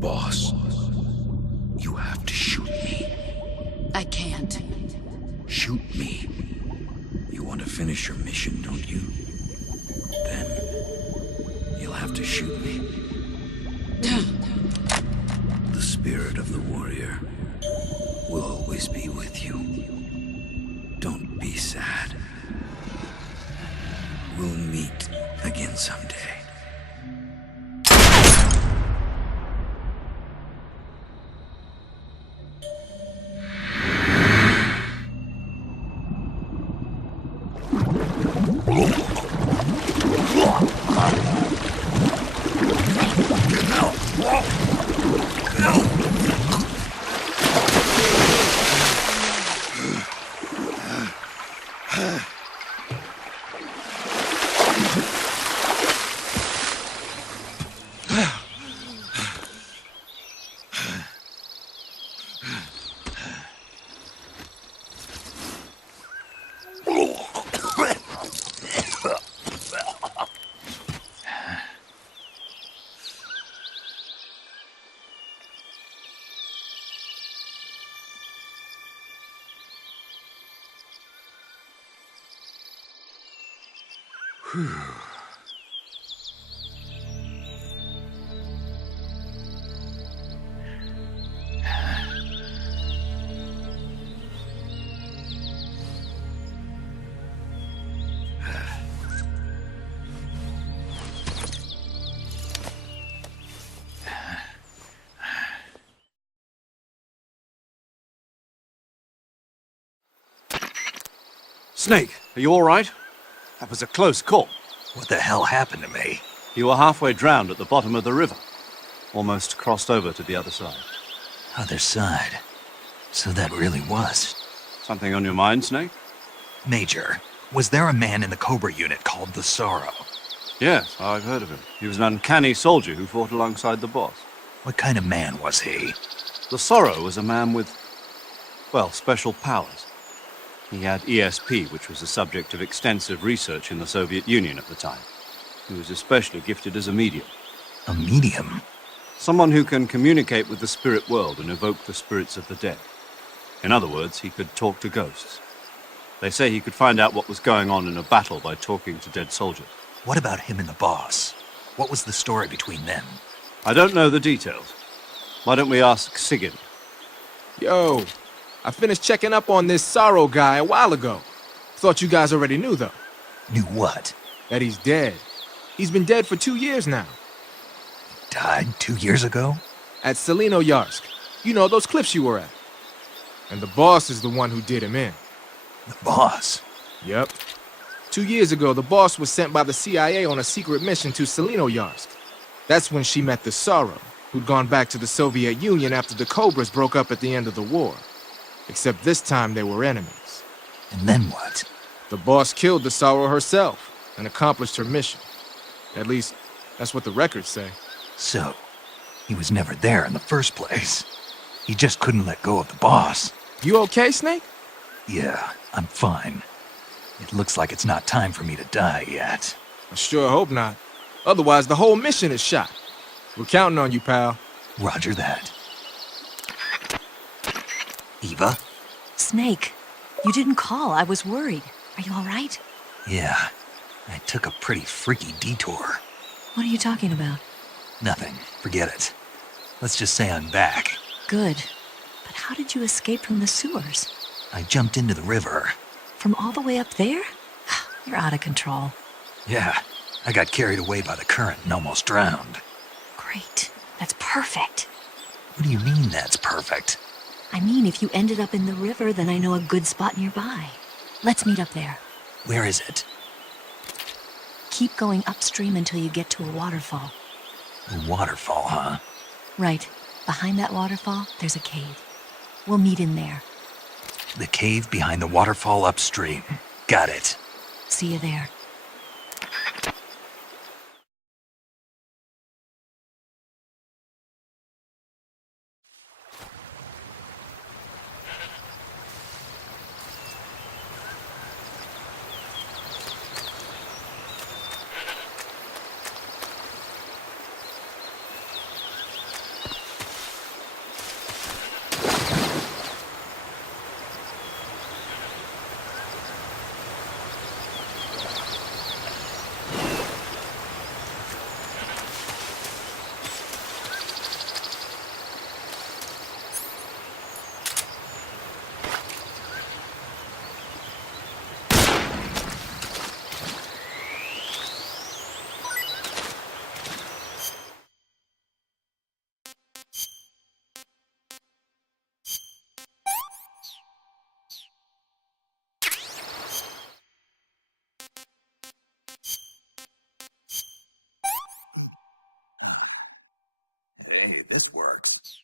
Boss, you have to shoot me. I can't. Shoot me. You want to finish your mission, don't you? Then you'll have to shoot me. The spirit of the warrior will always be with you. Don't be sad. We'll meet again someday. Snake, are you all right? That was a close call. What the hell happened to me? You were halfway drowned at the bottom of the river. Almost crossed over to the other side. Other side. So that really was. Something on your mind, Snake? Major, was there a man in the Cobra unit called the Sorrow? Yes, I've heard of him. He was an uncanny soldier who fought alongside the boss. What kind of man was he? The Sorrow was a man with, well, special powers. He had ESP, which was the subject of extensive research in the Soviet Union at the time. He was especially gifted as a medium. A medium? Someone who can communicate with the spirit world and evoke the spirits of the dead. In other words, he could talk to ghosts. They say he could find out what was going on in a battle by talking to dead soldiers. What about him and the boss? What was the story between them? I don't know the details. Why don't we ask Sigyn? Yo, I finished checking up on this Sorrow guy a while ago. Thought you guys already knew, though. Knew what? That he's dead. He's been dead for 2 years now. Died 2 years ago? At Selino-Yarsk. You know, those cliffs you were at. And the boss is the one who did him in. The boss? Yep. 2 years ago, the boss was sent by the CIA on a secret mission to Selino-Yarsk. That's when she met the Sorrow, who'd gone back to the Soviet Union after the Cobras broke up at the end of the war. Except this time they were enemies. And then what? The boss killed the Sorrow herself and accomplished her mission. At least, that's what the records say. So, he was never there in the first place. He just couldn't let go of the boss. You okay, Snake? Yeah, I'm fine. It looks like it's not time for me to die yet. I sure hope not. Otherwise, the whole mission is shot. We're counting on you, pal. Roger that. Eva? Snake, you didn't call. I was worried. Are you all right? Yeah, I took a pretty freaky detour. What are you talking about? Nothing. Forget it. Let's just say I'm back. Good. But how did you escape from the sewers? I jumped into the river. From all the way up there? You're out of control. Yeah, I got carried away by the current and almost drowned. Great. That's perfect. What do you mean that's perfect? I mean, if you ended up in the river, then I know a good spot nearby. Let's meet up there. Where is it? Keep going upstream until you get to a waterfall. A waterfall, huh? Right. Behind that waterfall, there's a cave. We'll meet in there. The cave behind the waterfall upstream. Got it. See you there. Hey, this works.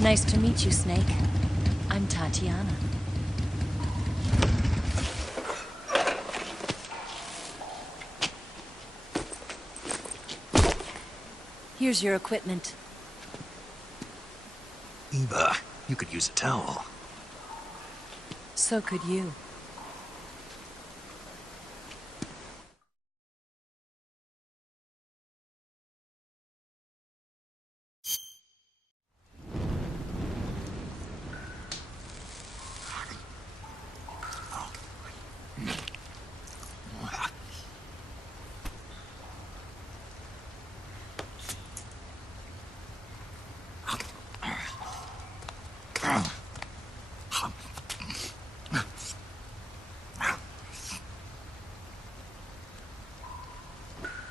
Nice to meet you, Snake. I'm Tatiana. Here's your equipment. Eva, you could use a towel. So could you.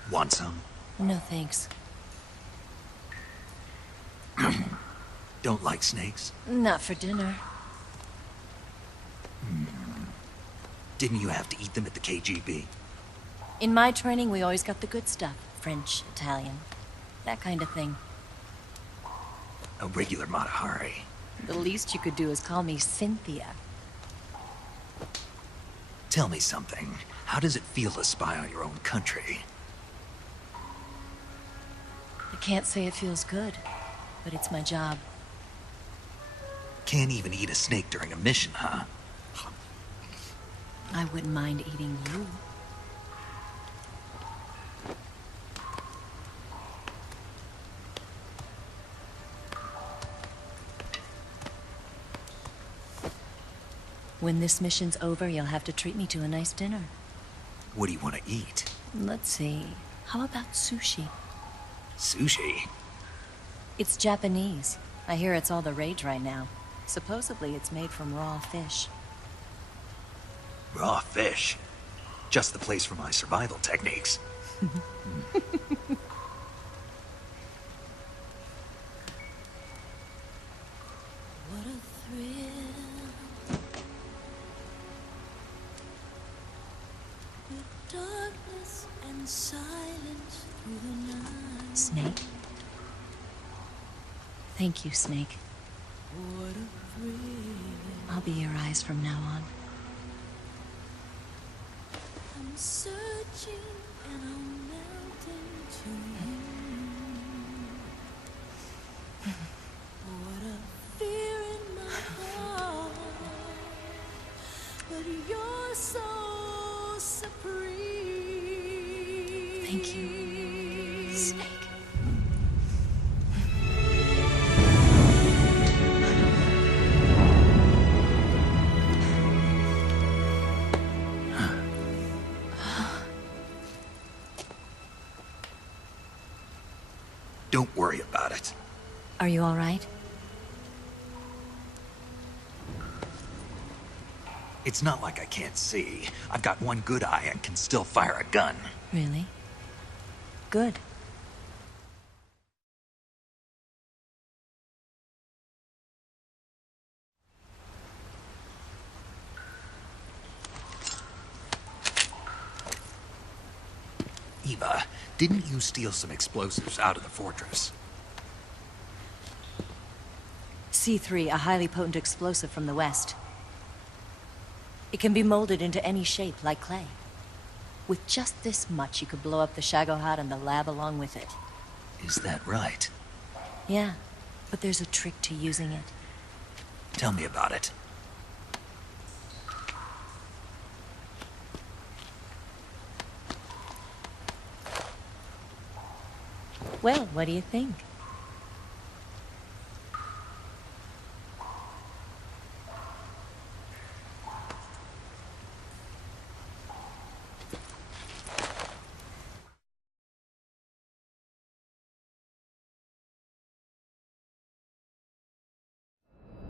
Want some? No thanks. Don't like snakes? Not for dinner. Didn't you have to eat them at the KGB? In my training, we always got the good stuff. French, Italian, that kind of thing. A regular Matahari. The least you could do is call me Cynthia. Tell me something. How does it feel to spy on your own country? I can't say it feels good, but it's my job. Can't even eat a snake during a mission, huh? I wouldn't mind eating you. When this mission's over, you'll have to treat me to a nice dinner. What do you want to eat? Let's see. How about sushi? Sushi? It's Japanese. I hear it's all the rage right now. Supposedly it's made from raw fish. Raw fish? Just the place for my survival techniques. What a thrill. With darkness and silence through the night. Snake? Thank you, Snake. What a thrill. I'll be your eyes from now on. I'm searching and I'm melting to you. What a fear in my heart. But you're so supreme. Thank you, Snake. Don't worry about it. Are you all right? It's not like I can't see. I've got one good eye and can still fire a gun. Really? Good. Eva, didn't you steal some explosives out of the fortress? C3, a highly potent explosive from the west. It can be molded into any shape, like clay. With just this much, you could blow up the Shagohod and the lab along with it. Is that right? Yeah, but there's a trick to using it. Tell me about it. Well, what do you think?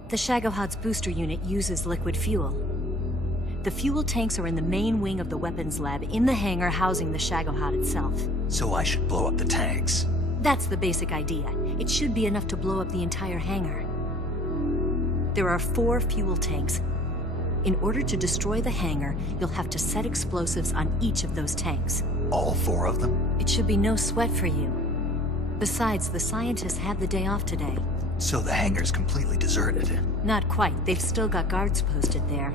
The Shagohod's booster unit uses liquid fuel. The fuel tanks are in the main wing of the weapons lab in the hangar housing the Shagohod itself. So I should blow up the tanks. That's the basic idea. It should be enough to blow up the entire hangar. There are 4 fuel tanks. In order to destroy the hangar, you'll have to set explosives on each of those tanks. All 4 of them? It should be no sweat for you. Besides, the scientists had the day off today. So the hangar's completely deserted. Not quite. They've still got guards posted there.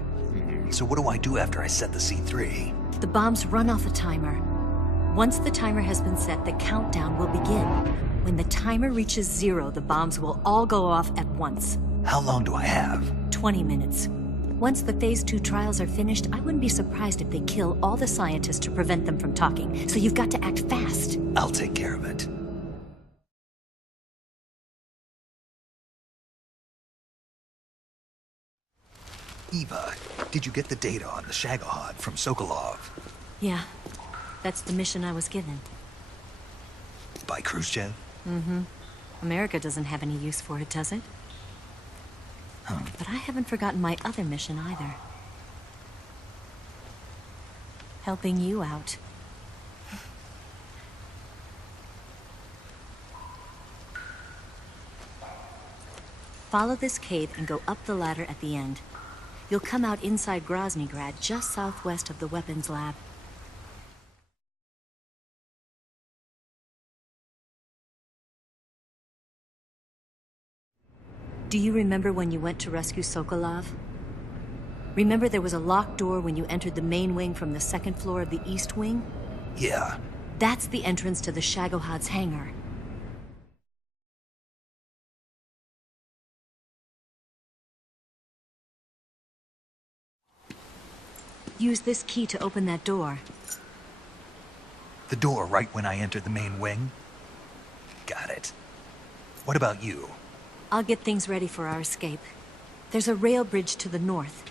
So what do I do after I set the C3? The bombs run off a timer. Once the timer has been set, the countdown will begin. When the timer reaches 0, the bombs will all go off at once. How long do I have? 20 minutes. Once the Phase 2 trials are finished, I wouldn't be surprised if they kill all the scientists to prevent them from talking. So you've got to act fast. I'll take care of it. Eva, did you get the data on the Shagohod from Sokolov? Yeah, that's the mission I was given. By Khrushchev? America doesn't have any use for it, does it? But I haven't forgotten my other mission either. Helping you out. Follow this cave and go up the ladder at the end. You'll come out inside Groznygrad, just southwest of the weapons lab. Do you remember when you went to rescue Sokolov? Remember there was a locked door when you entered the main wing from the 2nd floor of the east wing? Yeah. That's the entrance to the Shagohod's hangar. Use this key to open that door. The door right when I entered the main wing? Got it. What about you? I'll get things ready for our escape. There's a rail bridge to the north.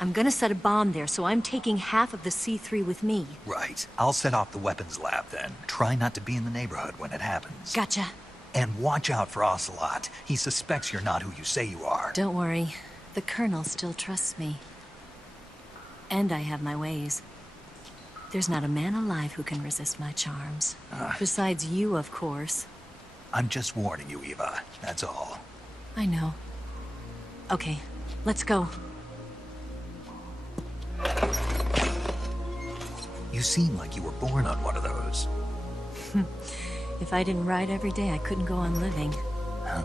I'm gonna set a bomb there, so I'm taking half of the C3 with me. Right. I'll set off the weapons lab then. Try not to be in the neighborhood when it happens. Gotcha. And watch out for Ocelot. He suspects you're not who you say you are. Don't worry. The Colonel still trusts me. And I have my ways. There's not a man alive who can resist my charms. Besides you, of course. I'm just warning you, Eva. That's all. I know. Okay, let's go. You seem like you were born on one of those. If I didn't ride every day, I couldn't go on living. Huh?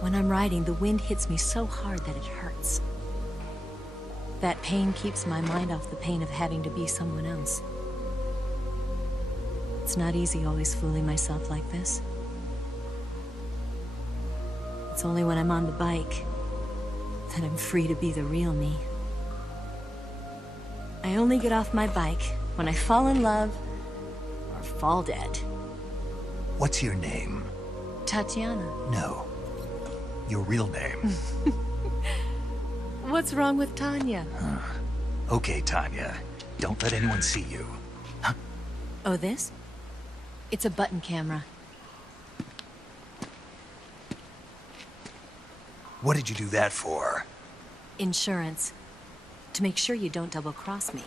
When I'm riding, the wind hits me so hard that it hurts. That pain keeps my mind off the pain of having to be someone else. It's not easy always fooling myself like this. It's only when I'm on the bike that I'm free to be the real me. I only get off my bike when I fall in love or fall dead. What's your name? Tatiana. No. Your real name. What's wrong with Tanya? Okay, Tanya. Don't let anyone see you. Oh, this? It's a button camera. What did you do that for? Insurance. To make sure you don't double-cross me.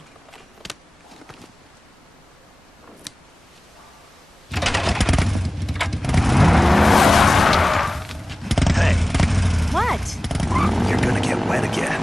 Hey, What? you're gonna get wet again.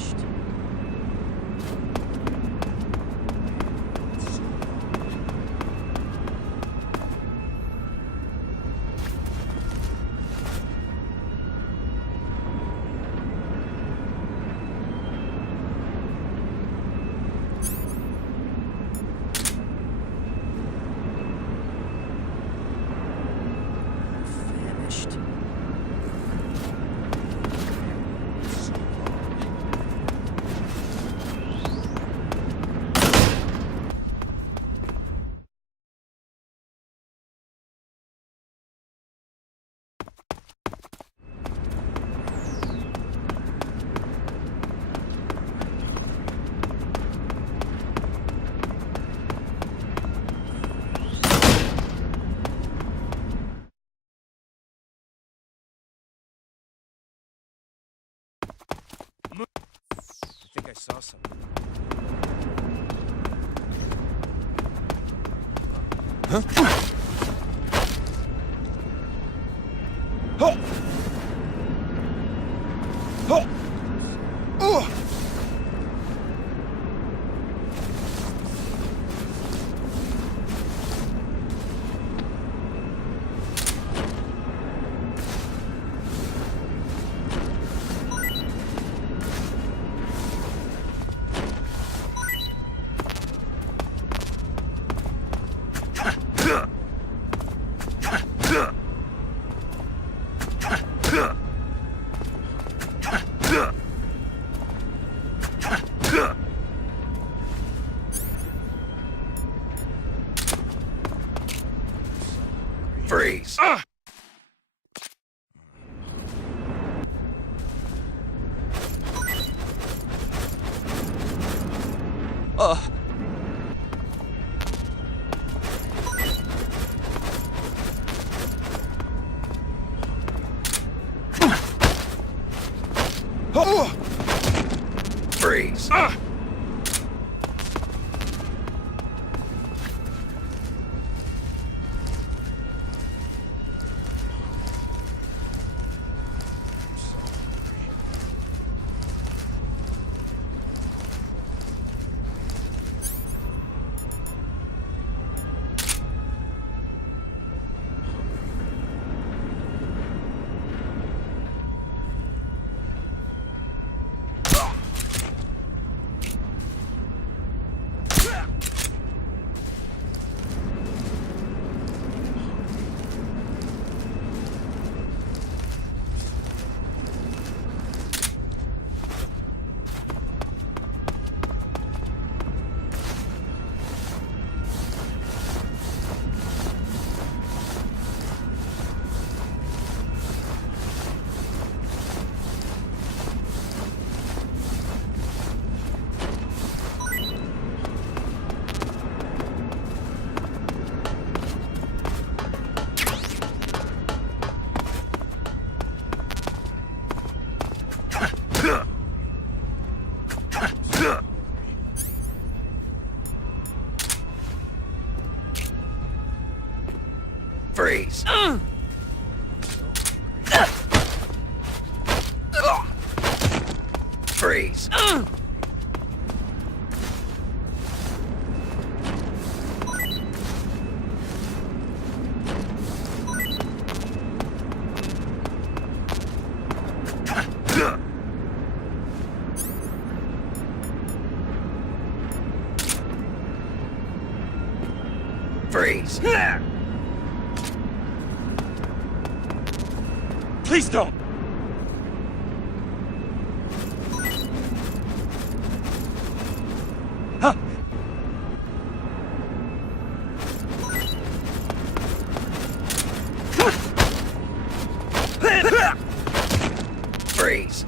finished. Vanished. I think I saw something. Freeze! Freeze! Freeze! Freeze! Freeze! Please don't! Huh? Freeze!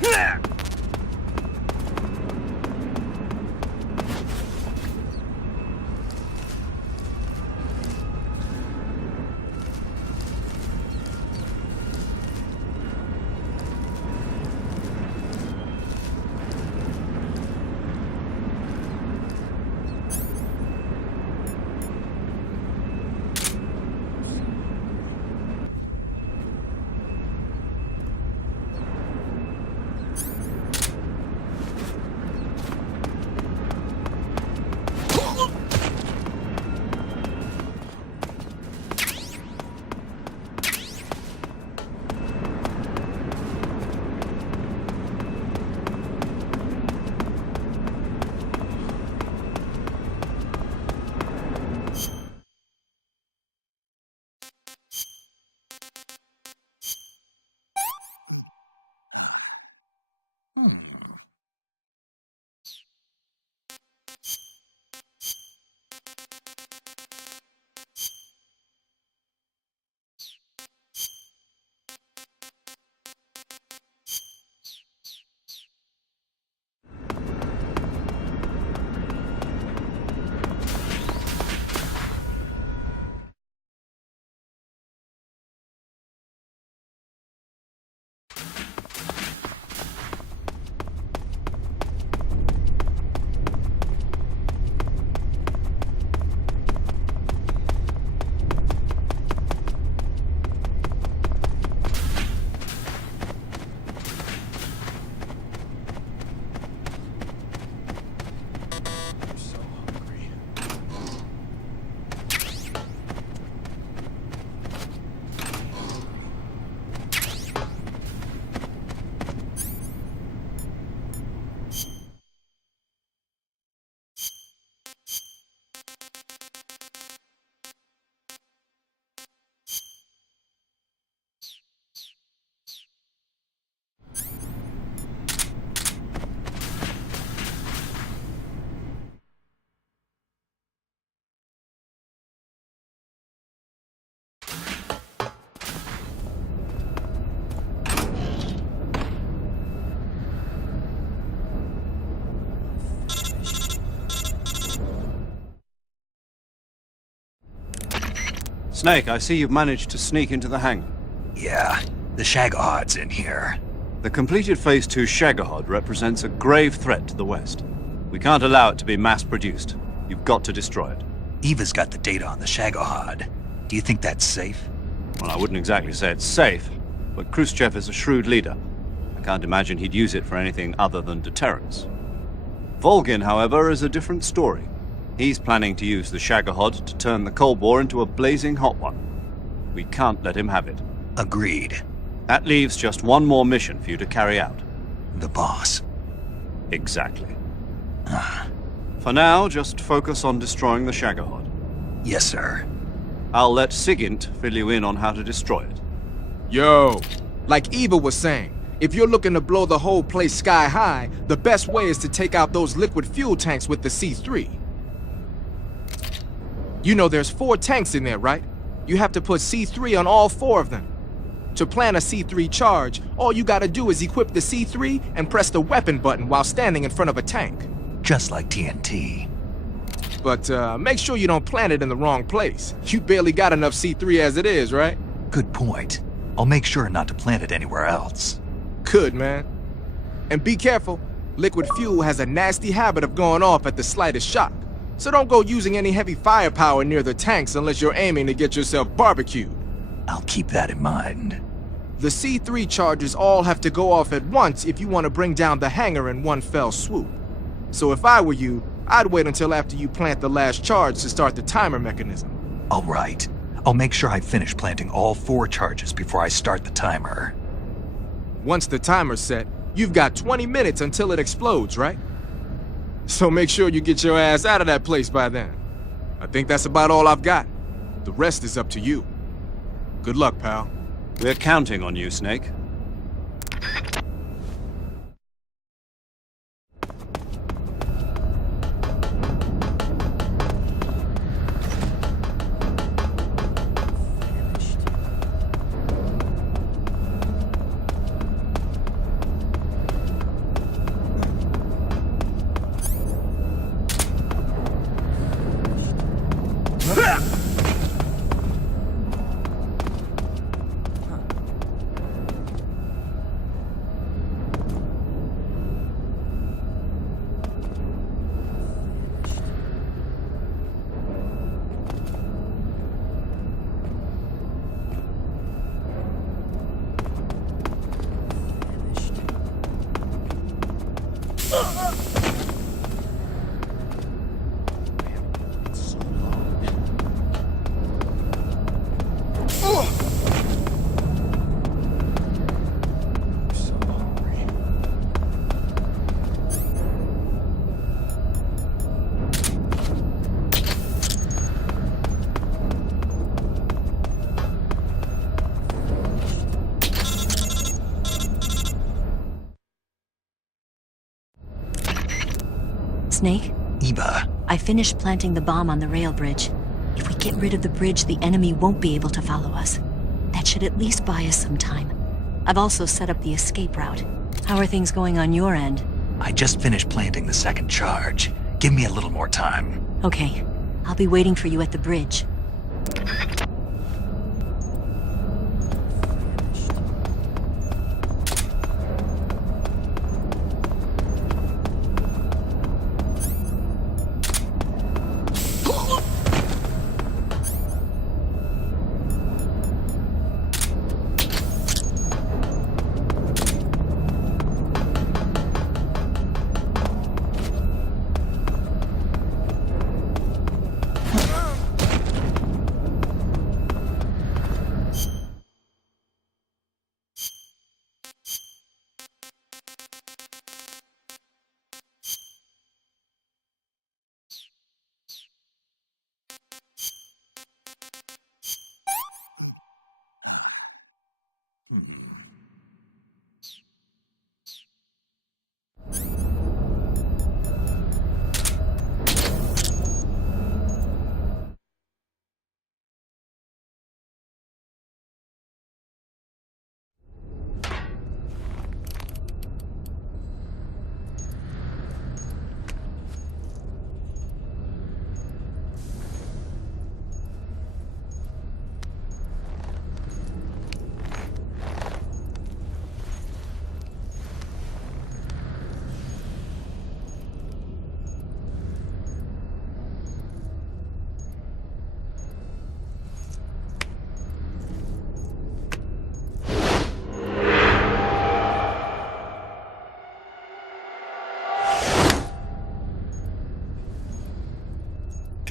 Snake, I see you've managed to sneak into the hangar. Yeah, the Shagahod's in here. The completed Phase 2 Shagahod represents a grave threat to the West. We can't allow it to be mass-produced. You've got to destroy it. Eva's got the data on the Shagahod. Do you think that's safe? Well, I wouldn't exactly say it's safe, but Khrushchev is a shrewd leader. I can't imagine he'd use it for anything other than deterrence. Volgin, however, is a different story. He's planning to use the Shagahod to turn the Cold War into a blazing hot one. We can't let him have it. Agreed. That leaves just one more mission for you to carry out. The boss. Exactly. For now, just focus on destroying the Shagahod. Yes, sir. I'll let Sigint fill you in on how to destroy it. Yo, like Eva was saying, if you're looking to blow the whole place sky high, the best way is to take out those liquid fuel tanks with the C3. You know there's 4 tanks in there, right? You have to put C3 on all 4 of them. To plan a C3 charge, all you gotta do is equip the C3 and press the weapon button while standing in front of a tank. Just like TNT. But make sure you don't plant it in the wrong place. You barely got enough C3 as it is, right? Good point. I'll make sure not to plant it anywhere else. Good, man. And be careful. Liquid fuel has a nasty habit of going off at the slightest shock. So don't go using any heavy firepower near the tanks unless you're aiming to get yourself barbecued. I'll keep that in mind. The C3 charges all have to go off at once if you want to bring down the hangar in one fell swoop. So if I were you, I'd wait until after you plant the last charge to start the timer mechanism. All right. I'll make sure I finish planting all 4 charges before I start the timer. Once the timer's set, you've got 20 minutes until it explodes, right? So make sure you get your ass out of that place by then. I think that's about all I've got. The rest is up to you. Good luck, pal. We're counting on you, Snake. Snake, Eva, I finished planting the bomb on the rail bridge. If we get rid of the bridge, the enemy won't be able to follow us. That should at least buy us some time. I've also set up the escape route. How are things going on your end? I just finished planting the 2nd charge. Give me a little more time. Okay, I'll be waiting for you at the bridge.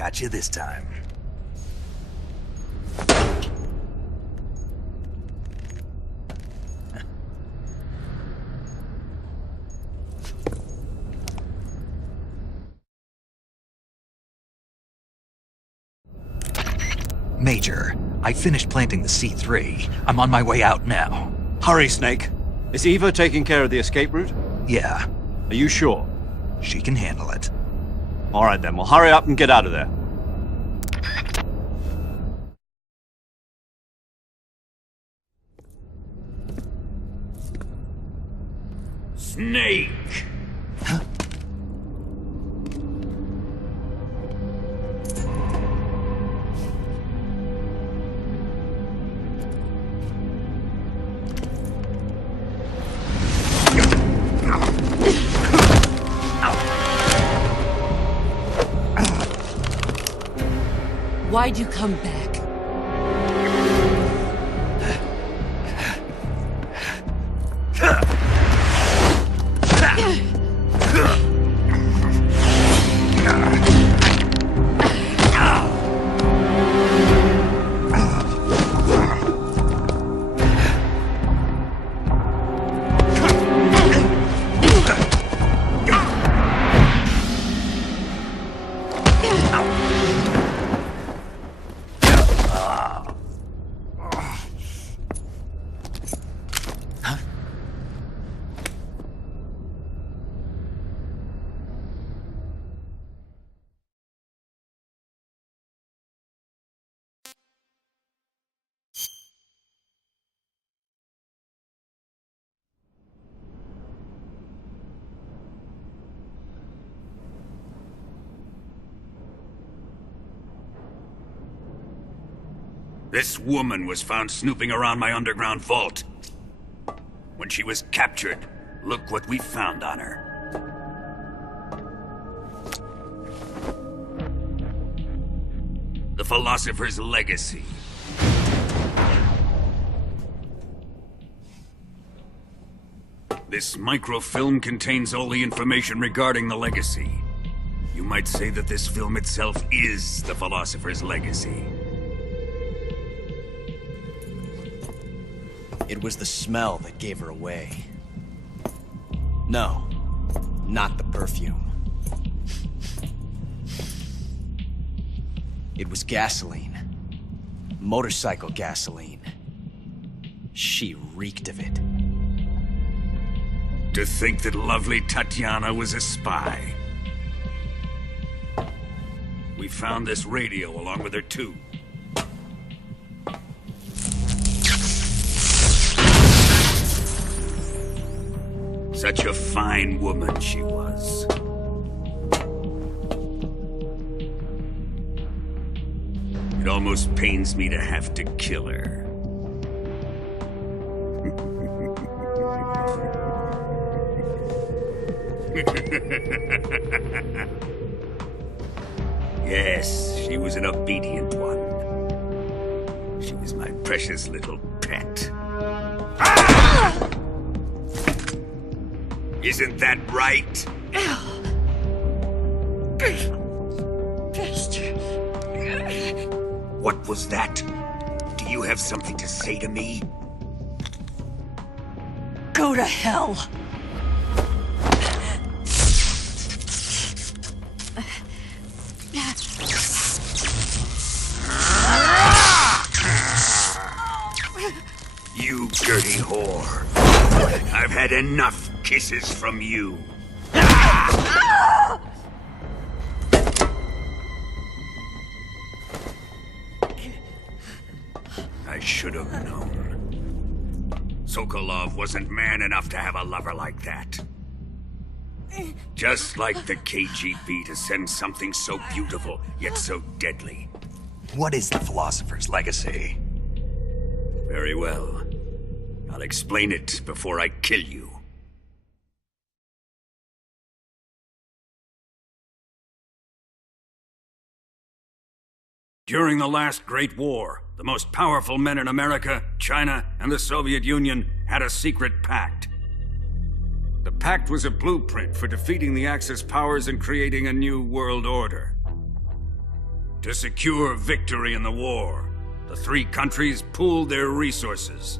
Got you this time. Major, I finished planting the C3. I'm on my way out now. Hurry, Snake. Is Eva taking care of the escape route? Yeah, Are you sure? she can handle it. All right then, well hurry up and get out of there. Snake! Why'd you come back? This woman was found snooping around my underground vault. When she was captured, look what we found on her. The Philosopher's Legacy. This microfilm contains all the information regarding the Legacy. You might say that this film itself is the Philosopher's Legacy. It was the smell that gave her away. No, not the perfume. It was gasoline. Motorcycle gasoline. She reeked of it. To think that lovely Tatiana was a spy. We found this radio along with her too. Such a fine woman she was. It almost pains me to have to kill her. Yes, she was an obedient one. She was my precious little pet. Ah! Isn't that right? Bastard. What was that? Do you have something to say to me? Go to hell. You dirty whore. I've had enough kisses from you. I should have known. Sokolov wasn't man enough to have a lover like that. Just like the KGB to send something so beautiful, yet so deadly. What is the Philosopher's Legacy? Very well. I'll explain it before I kill you. During the last Great War, the most powerful men in America, China, and the Soviet Union had a secret pact. The pact was a blueprint for defeating the Axis powers and creating a new world order. To secure victory in the war, the three countries pooled their resources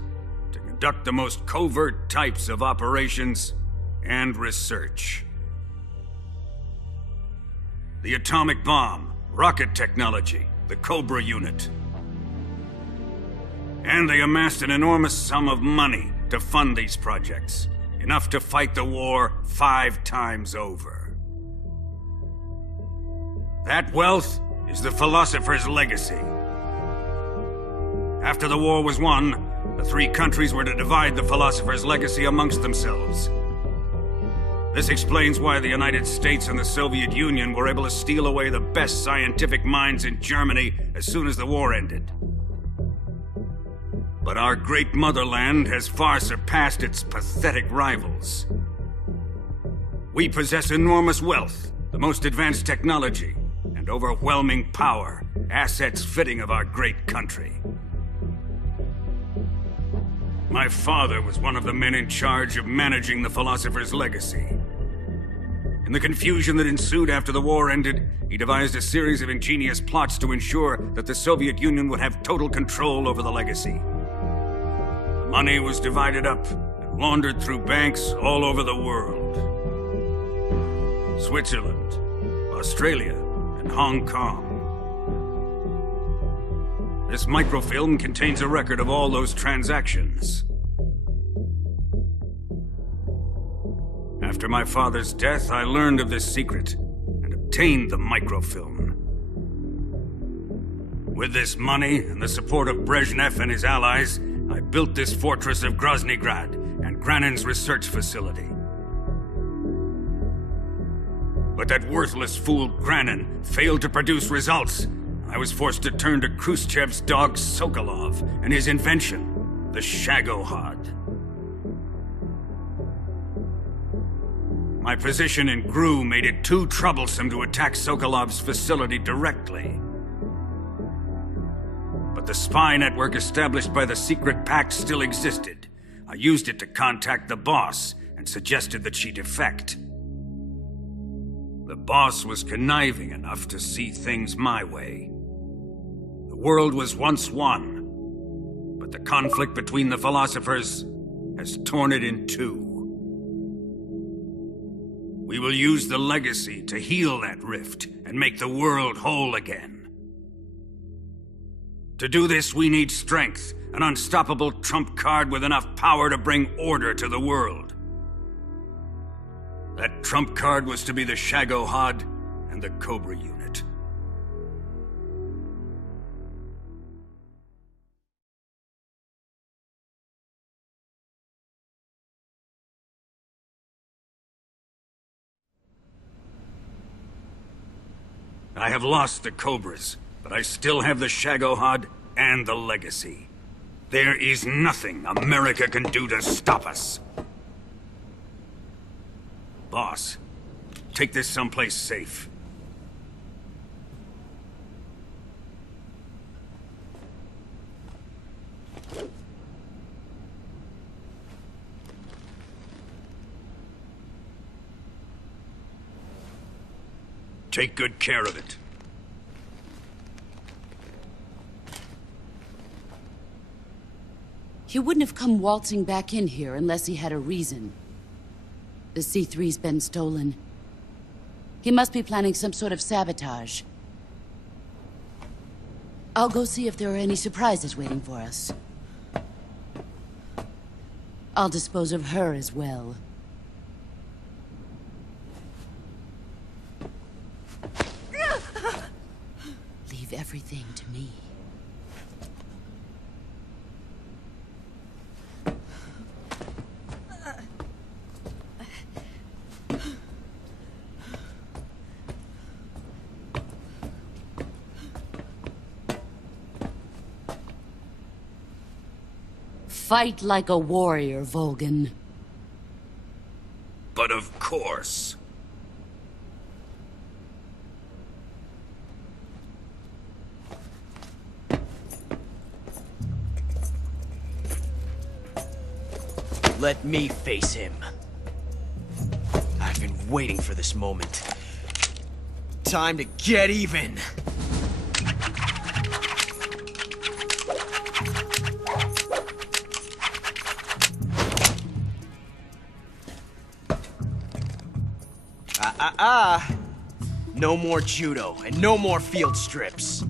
to conduct the most covert types of operations and research. The atomic bomb, rocket technology, the Cobra unit. And they amassed an enormous sum of money to fund these projects, enough to fight the war 5 times over. That wealth is the philosopher's legacy. After the war was won, the three countries were to divide the philosopher's legacy amongst themselves. This explains why the United States and the Soviet Union were able to steal away the best scientific minds in Germany as soon as the war ended. But our great motherland has far surpassed its pathetic rivals. We possess enormous wealth, the most advanced technology, and overwhelming power, assets fitting of our great country. My father was one of the men in charge of managing the philosopher's legacy. In the confusion that ensued after the war ended, he devised a series of ingenious plots to ensure that the Soviet Union would have total control over the legacy. The money was divided up and laundered through banks all over the world. Switzerland, Australia, and Hong Kong. This microfilm contains a record of all those transactions. After my father's death, I learned of this secret and obtained the microfilm. With this money and the support of Brezhnev and his allies, I built this fortress of Groznygrad and Granin's research facility. But that worthless fool Granin failed to produce results. I was forced to turn to Khrushchev's dog Sokolov and his invention, the Shagohod. My position in GRU made it too troublesome to attack Sokolov's facility directly. But the spy network established by the secret pact still existed. I used it to contact the boss and suggested that she defect. The boss was conniving enough to see things my way. The world was once one, but the conflict between the philosophers has torn it in two. We will use the legacy to heal that rift and make the world whole again. To do this, we need strength, an unstoppable trump card with enough power to bring order to the world. That trump card was to be the Shagohod and the Cobra unit. I have lost the Cobras, but I still have the Shagohod and the legacy. There is nothing America can do to stop us. Boss, take this someplace safe. Take good care of it. He wouldn't have come waltzing back in here unless he had a reason. The C3's been stolen. He must be planning some sort of sabotage. I'll go see if there are any surprises waiting for us. I'll dispose of her as well. Leave everything to me. Fight like a warrior, Volgan. But of course. Let me face him. I've been waiting for this moment. Time to get even. No more judo, and no more field strips.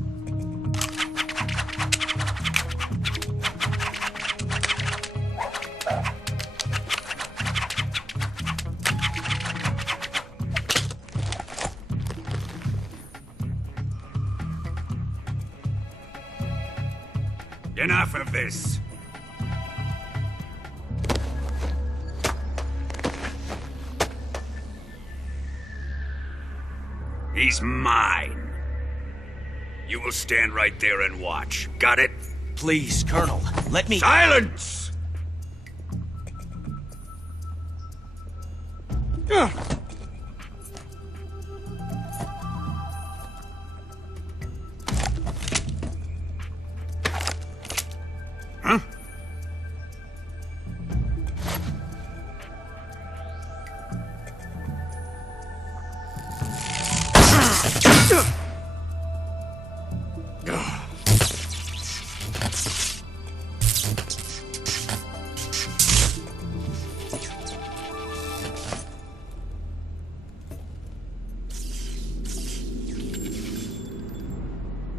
Enough of this. He's mine. You will stand right there and watch. Got it? Please, Colonel, let me— Silence! Huh?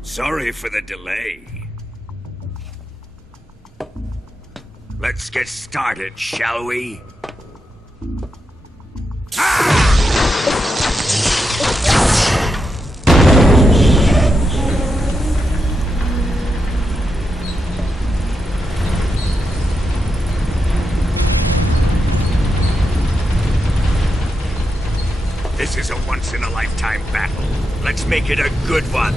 Sorry for the delay. Let's get started, shall we? This is a once-in-a-lifetime battle. Let's make it a good one.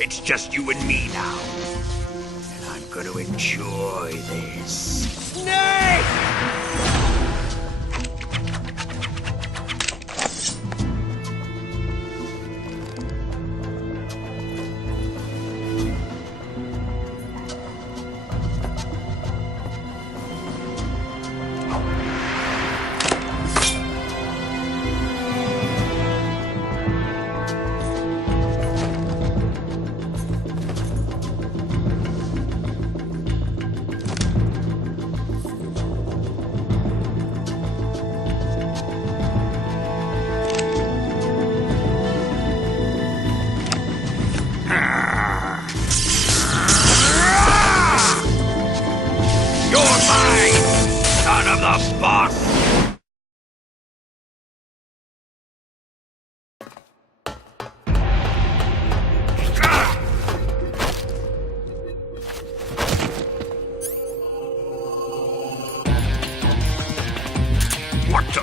It's just you and me now. And I'm gonna enjoy this. Snake! Son of the boss! What the?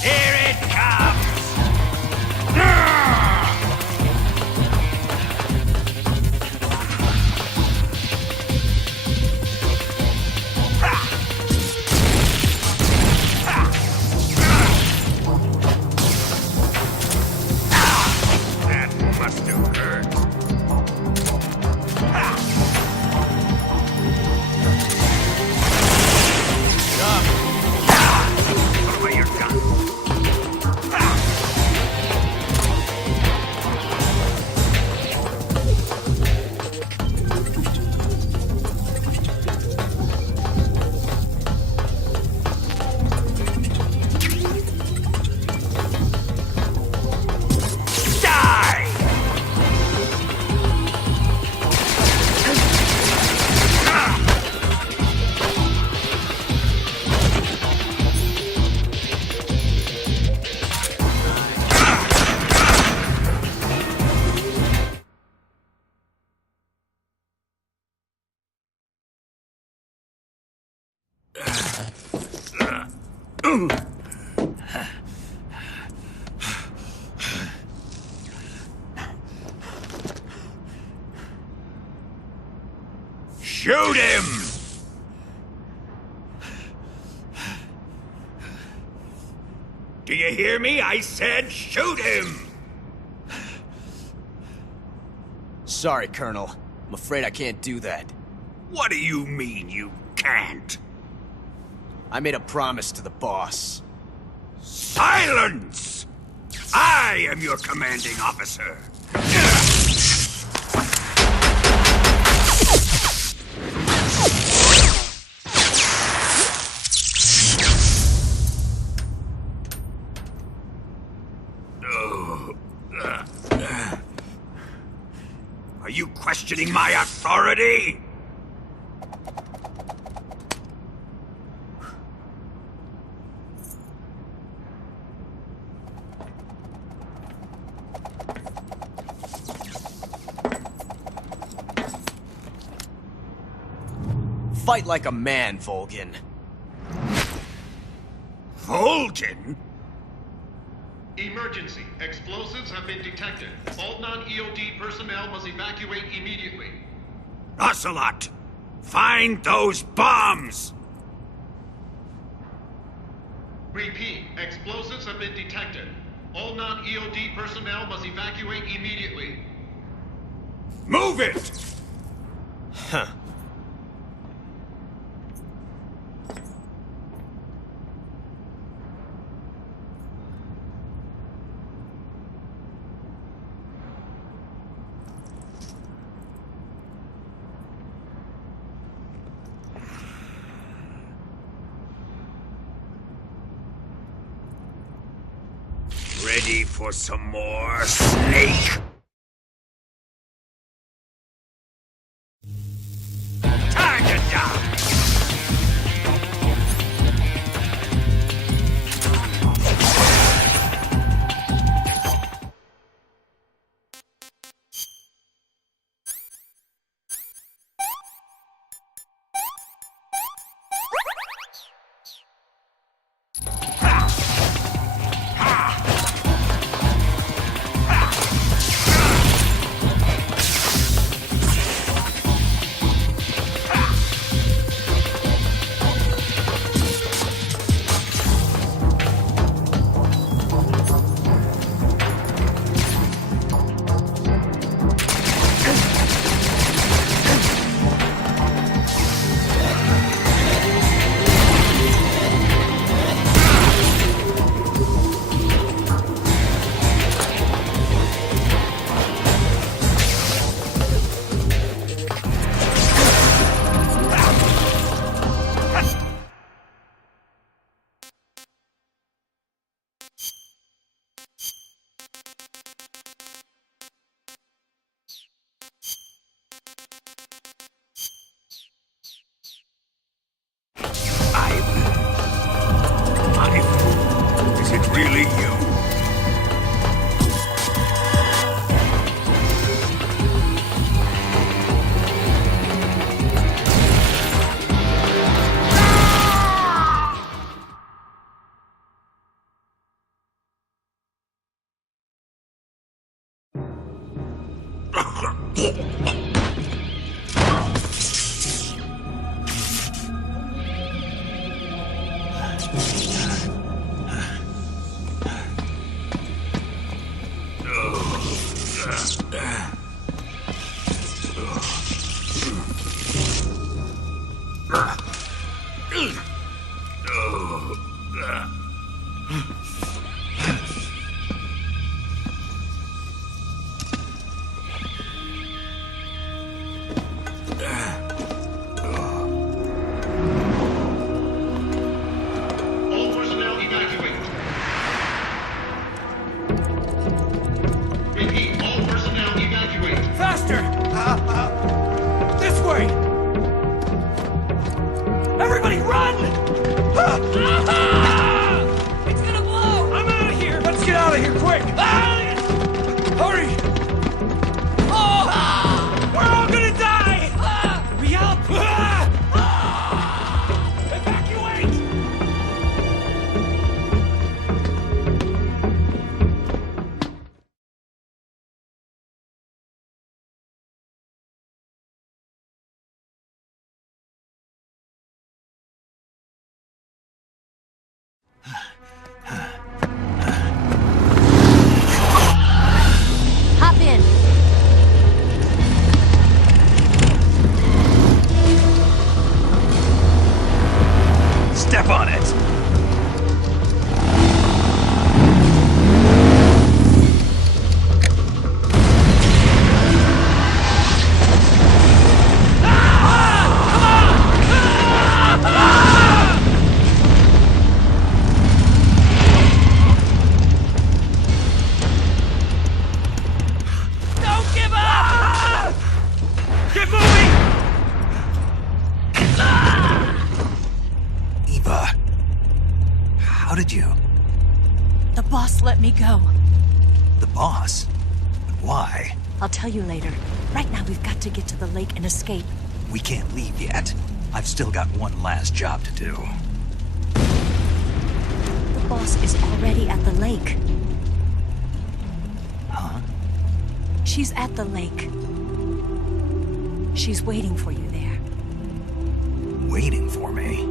Here it comes! Shoot him! Do you hear me? I said shoot him! Sorry, Colonel. I'm afraid I can't do that. What do you mean you can't? I made a promise to the boss. Silence! I am your commanding officer. Are you questioning my authority? Fight like a man, Volgin. Volgin? Emergency. Explosives have been detected. All non-EOD personnel must evacuate immediately. Ocelot! Find those bombs! Repeat. Explosives have been detected. All non-EOD personnel must evacuate immediately. Move it! Huh. Ready for some more, Snake? Time to die! Is it really you? All personnel evacuate. Repeat. All personnel evacuate. Faster! This way! Everybody run! It's gonna blow! I'm out of here! Let's get out of here quick! Hurry! Oh! We're all gonna die! We help! on it. Don't give up! Keep moving! Eva, how did you? The boss let me go. The boss? But why? I'll tell you later. Right now, we've got to get to the lake and escape. We can't leave yet. I've still got one last job to do. The boss is already at the lake. Huh? She's at the lake. She's waiting for you there. Waiting for me?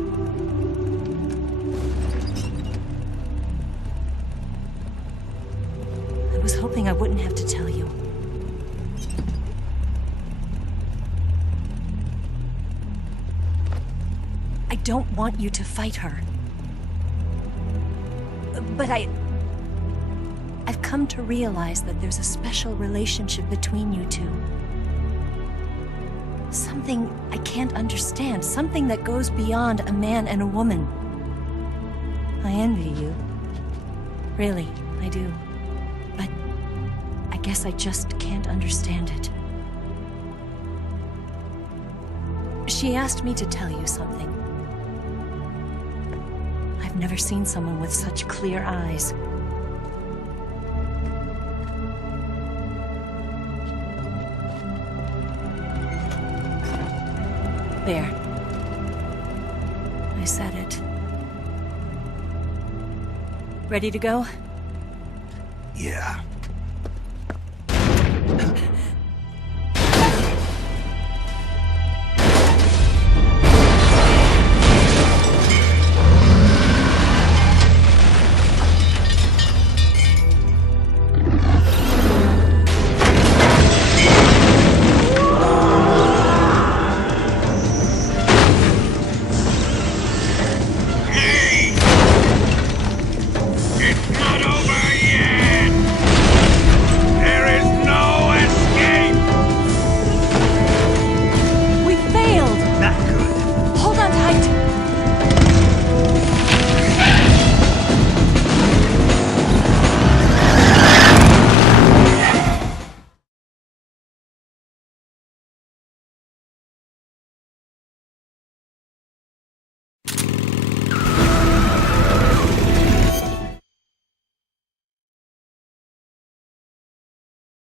I was hoping I wouldn't have to tell you. I don't want you to fight her. But I've come to realize that there's a special relationship between you two. Something I can't understand. Something that goes beyond a man and a woman. I envy you. Really, I do. But I guess I just can't understand it. She asked me to tell you something. I've never seen someone with such clear eyes. There. I said it. Ready to go? Yeah.